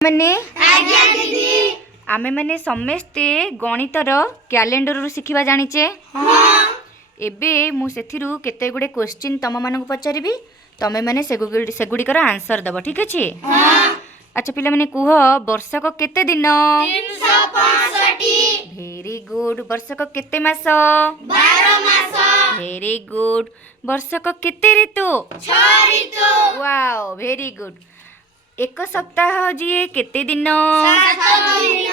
मैंने आमे मैंने समस्ते गणितर कैलेंडर शिखा जानीचे एबे मु सेथिरु केते गुडे क्वेश्चन तम मानक पचारिबी तमे माने सेगुड़िकर आंसर दब ठीक अच्छे। अच्छा पिला माने कुह वर्षक केते दिन 365 भेरी गुड। वर्षक केते मास 12 मास भेरी गुड। वर्षक केते ऋतु 6 ऋतु वाओ भेरी गुड। एक सप्ताह जी केते दिन 7 दिन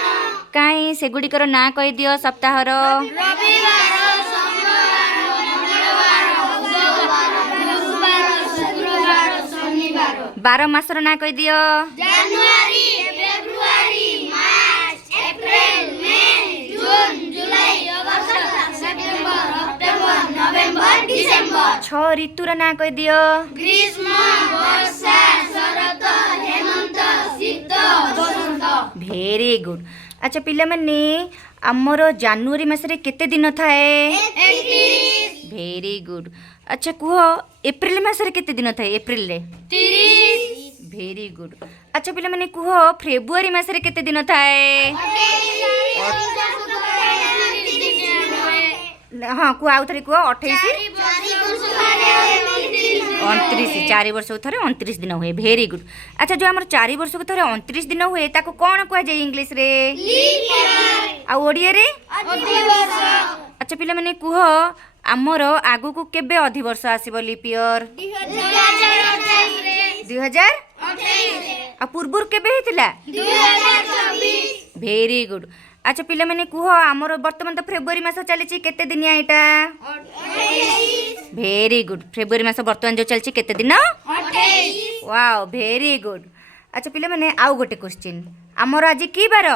काई सेगुड़िकर ना कहि दियो सप्ताहर रविवार सोमवार मंगलवार बुधवार गुरुवार शुक्रवार शनिवार 12 मासर ना कहि दियो जनवरी फेब्रुआरी मार्च अप्रैल मई जून जुलाई अगस्त सेप्टेम्बर अक्टोबर नवेम्बर डिसेम्बर 6 ऋतुर ना कहि दियो ग्रीष्म वर्षा शरत हेमंत शीत बसंत भेरी गुड। अच्छा पिला माने आमर जनवरी मासरे केते दिन थाए 31 भेरी गुड। अच्छा कुह एप्रिल मासरे केते दिन थाए एप्रिल रे 30 भेरी गुड। अच्छा पिला माने कुह फेब्रुआरी मासरे केते दिन थाए हाँ कुह आउ थरे कुह 28 29 4 वर्ष को थरे 29 दिन हुए भेरी गुड। अच्छा जो आमर 4 वर्ष को थरे 29 दिन हुए ताको कौन कह जाए इंग्लिश रे आ ओडिया रे अच्छा पिला माने कुह आमर आगु को केबे अधिवर्ष आसीबो लीप ईयर 2000 आ पूर्वर केबे हेतिला भेरी गुड। अच्छा पिला माने कुह आमर वर्तमान तो फेब्रुआरी मास चली केते दिनिया एटा भेरी गुड। फेब्रुआरी मास वर्तमान जो चलची केते दिन वाओ भेरी गुड। अच्छा पिला माने आउ गोटे क्वेश्चन आमर आज की बार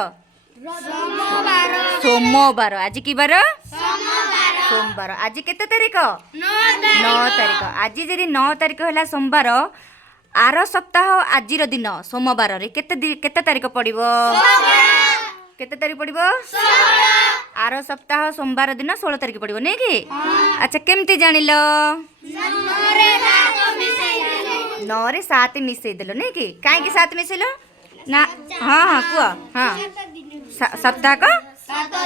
सोमवार आज की बार सोमवार आज केते तारीख 9 तारीख आज जदि 9 तारीख है सोमवार आर सप्ताह आजिर दिन सोमवार रे केते तारीख पड़िबो केते तारीख पड़िबो आर सप्ताह सोमवार दिन 16 तारीख पड़िबो नै कि अच्छा केमती जानिलो 9 रे 7 मिसई देलो नै कि काहे कि 7 मिसैलो ना हाँ हाँ कुह हाँ सप्ताह का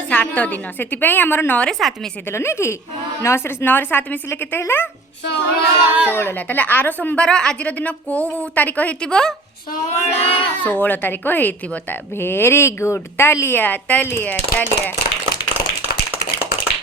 7 दिन से आमर 9 रे 7 मिसई देलो नै कि 9 रे 7 मिसले केते हैला 16 ताले आर सोमवार आजिर दिन को तारीख हेतिबो 16 तारीख हेतिबो भेरी गुड तालिया तालिया तालिया।